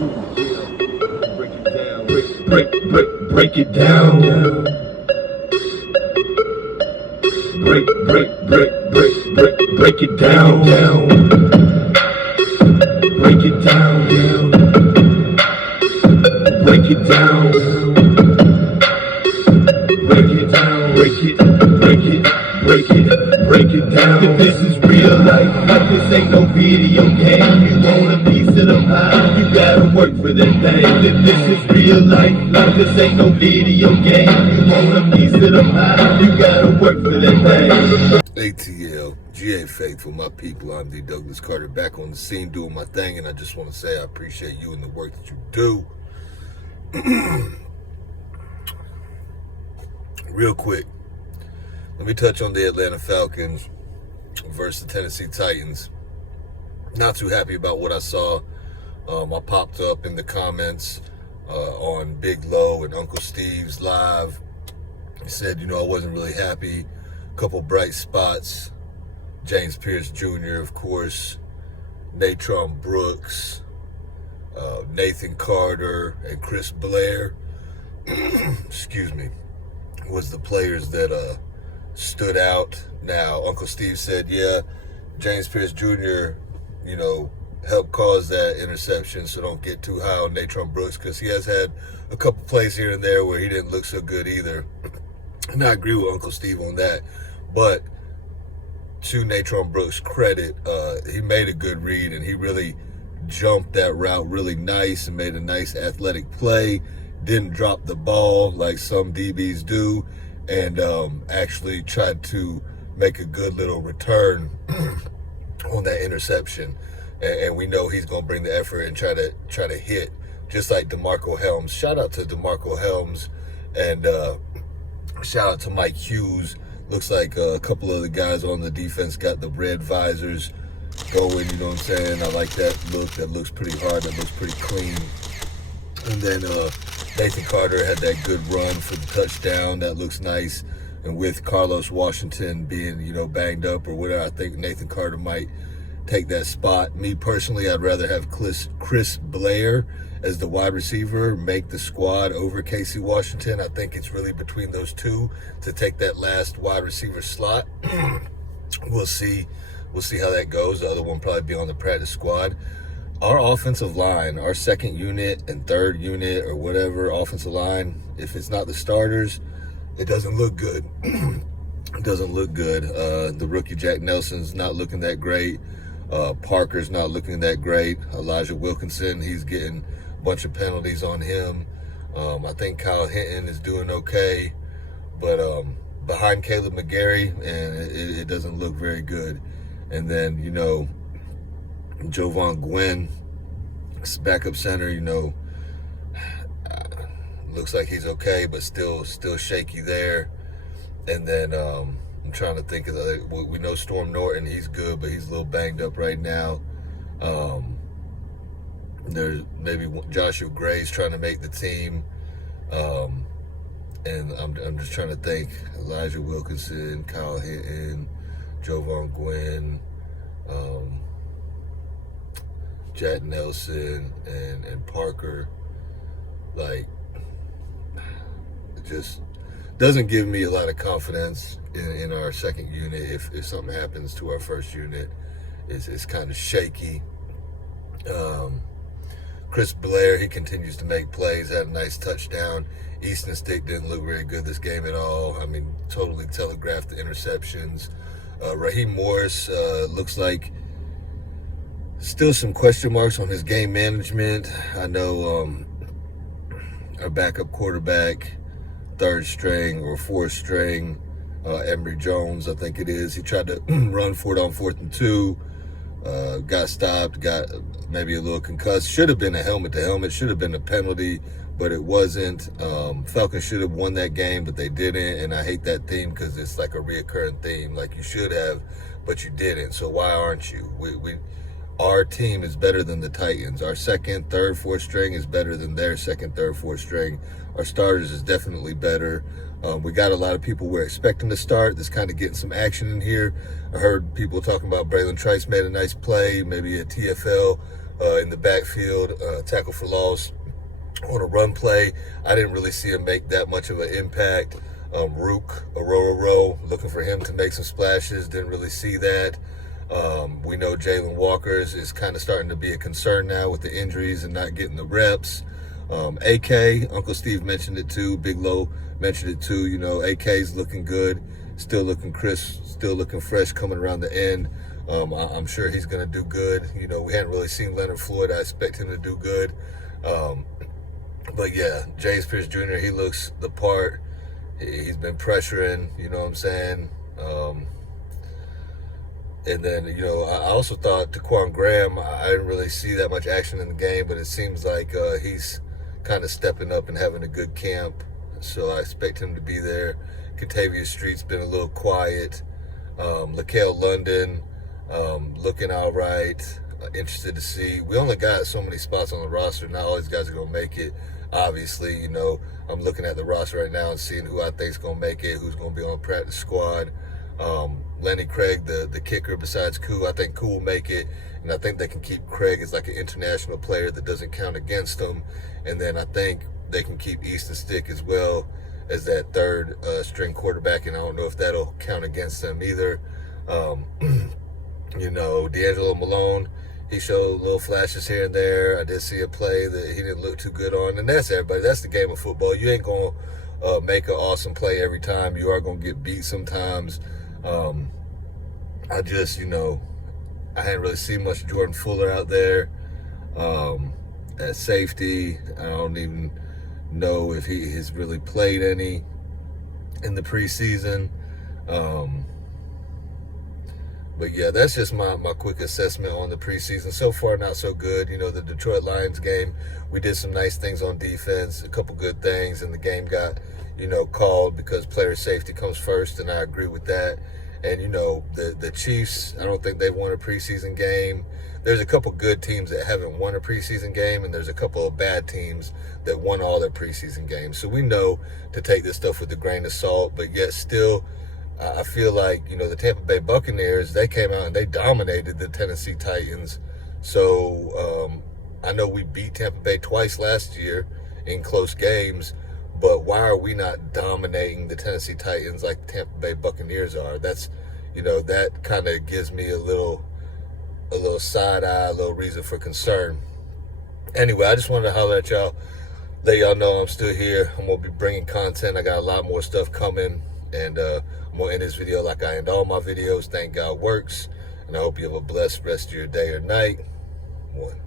Break it down. Break it down. Break it down. Break it down. Break it down. If this is real life, this ain't no video game. You want a piece of the pie, you gotta work for that thing. If this is real life, this ain't no video game. You want a piece of the pie, you gotta work for that thing. ATL.GA.FAITHFUL, my people. I'm D. Douglas Carter, back on the scene doing my thing, and I just want to say I appreciate you and the work that you do. Real quick, let me touch on the Atlanta Falcons versus the Tennessee Titans. Not too happy about what I saw. I popped up in the comments on Big Low and Uncle Steve's live. He said, I wasn't really happy. A couple bright spots. James Pierce Jr., of course. Natron Brooks. Nathan Carter and Chris Blair. Excuse me. Was the players that stood out. Now, Uncle Steve said, yeah, James Pierce Jr., helped cause that interception, so don't get too high on Natron Brooks, because he has had a couple plays here and there where he didn't look so good either. And I agree with Uncle Steve on that. But to Natron Brooks' credit, he made a good read, and he really jumped that route really nice and made a nice athletic play. Didn't drop the ball like some DBs do, and actually tried to make a good little return on that interception. And we know he's going to bring the effort and try to hit, just like DeMarco Helms. Shout out to DeMarco Helms, and shout out to Mike Hughes. Looks like a couple of the guys on the defense got the red visors going, you know what I'm saying? I like that look. That looks pretty hard. That looks pretty clean. And then Nathan Carter had that good run for the touchdown. That looks nice. And with Carlos Washington being, banged up or whatever, I think Nathan Carter might take that spot. Me personally, I'd rather have Chris Blair as the wide receiver make the squad over Casey Washington. I think it's really between those two to take that last wide receiver slot. We'll see how that goes. The other one probably be on the practice squad. Our offensive line, our second unit and third unit or whatever offensive line, if it's not the starters, it doesn't look good. It doesn't look good. The rookie Jack Nelson's not looking that great. Parker's not looking that great. Elijah Wilkinson, he's getting a bunch of penalties on him. I think Kyle Hinton is doing okay, but behind Caleb McGarry, and it doesn't look very good. And then, Jovan Gwynn, backup center, looks like he's okay, but still shaky there. And then I'm trying to think of we know Storm Norton, he's good, but he's a little banged up right now. There's maybe Joshua Gray's trying to make the team. And I'm just trying to think. Elijah Wilkinson, Kyle Hinton, Jovan Gwynn, Jack Nelson, and Parker. Like, it just doesn't give me a lot of confidence in our second unit. If something happens to our first unit, it's kind of shaky. Chris Blair, he continues to make plays, had a nice touchdown. Easton Stick didn't look very good this game at all. I mean, totally telegraphed the interceptions. Raheem Morris looks like still some question marks on his game management. I know our backup quarterback, third string or fourth string, Emory Jones, I think it is. He tried to run for it on 4th and 2. Got stopped, got maybe a little concussed. Should have been a helmet to helmet, should have been a penalty, but it wasn't. Falcons should have won that game, but they didn't, and I hate that theme because it's like a reoccurring theme. Like, you should have, but you didn't, so why aren't you? Our team is better than the Titans. Our second, third, fourth string is better than their second, third, fourth string. Our starters is definitely better. We got a lot of people we're expecting to start. That's kind of getting some action in here. I heard people talking about Braylon Trice made a nice play, maybe a TFL in the backfield, tackle for loss on a run play. I didn't really see him make that much of an impact. Rook, Aroro, looking for him to make some splashes. Didn't really see that. We know Jalen Walker's is kind of starting to be a concern now with the injuries and not getting the reps. AK, Uncle Steve mentioned it too. Big Low mentioned it too. You know, AK's looking good, still looking crisp, still looking fresh coming around the end. I'm sure he's going to do good. You know, we hadn't really seen Leonard Floyd. I expect him to do good. But yeah, James Pierce Jr., he looks the part. He's been pressuring, you know what I'm saying? And then, you know, I also thought Taquan Graham, I didn't really see that much action in the game, but it seems like he's kind of stepping up and having a good camp. So I expect him to be there. Kentavious Street's been a little quiet. Laquel London, looking all right. Interested to see. We only got so many spots on the roster. Not all these guys are going to make it. Obviously, you know, I'm looking at the roster right now and seeing who I think is going to make it, who's going to be on the practice squad. Lenny Craig, the kicker besides Koo, I think Koo will make it, and I think they can keep Craig as like an international player that doesn't count against them. And then I think they can keep Easton Stick as well as that third string quarterback, and I don't know if that'll count against them either. You know, D'Angelo Malone, he showed little flashes here and there. I did see a play that he didn't look too good on, and that's everybody. That's the game of football. You ain't going to make an awesome play every time. You are going to get beat sometimes. I just, you know, I hadn't really seen much Jordan Fuller out there at safety. I don't even know if he has really played any in the preseason. But yeah, that's just my quick assessment on the preseason. So far, not so good. You know, the Detroit Lions game, we did some nice things on defense, a couple good things, and the game got, you know, called because player safety comes first, and I agree with that. And, you know, the Chiefs, I don't think they've won a preseason game. There's a couple good teams that haven't won a preseason game, and there's a couple of bad teams that won all their preseason games. So we know to take this stuff with a grain of salt, but yet still, I feel like, you know, the Tampa Bay Buccaneers, they came out and they dominated the Tennessee Titans. So I know we beat Tampa Bay twice last year in close games, but why are we not dominating the Tennessee Titans like the Tampa Bay Buccaneers are? That's, you know, that kind of gives me a little side eye, a little reason for concern. Anyway, I just wanted to holler at y'all, let y'all know I'm still here. I'm going to be bringing content. I got a lot more stuff coming, and I'm going to end this video like I end all my videos. Thank God works, and I hope you have a blessed rest of your day or night. One.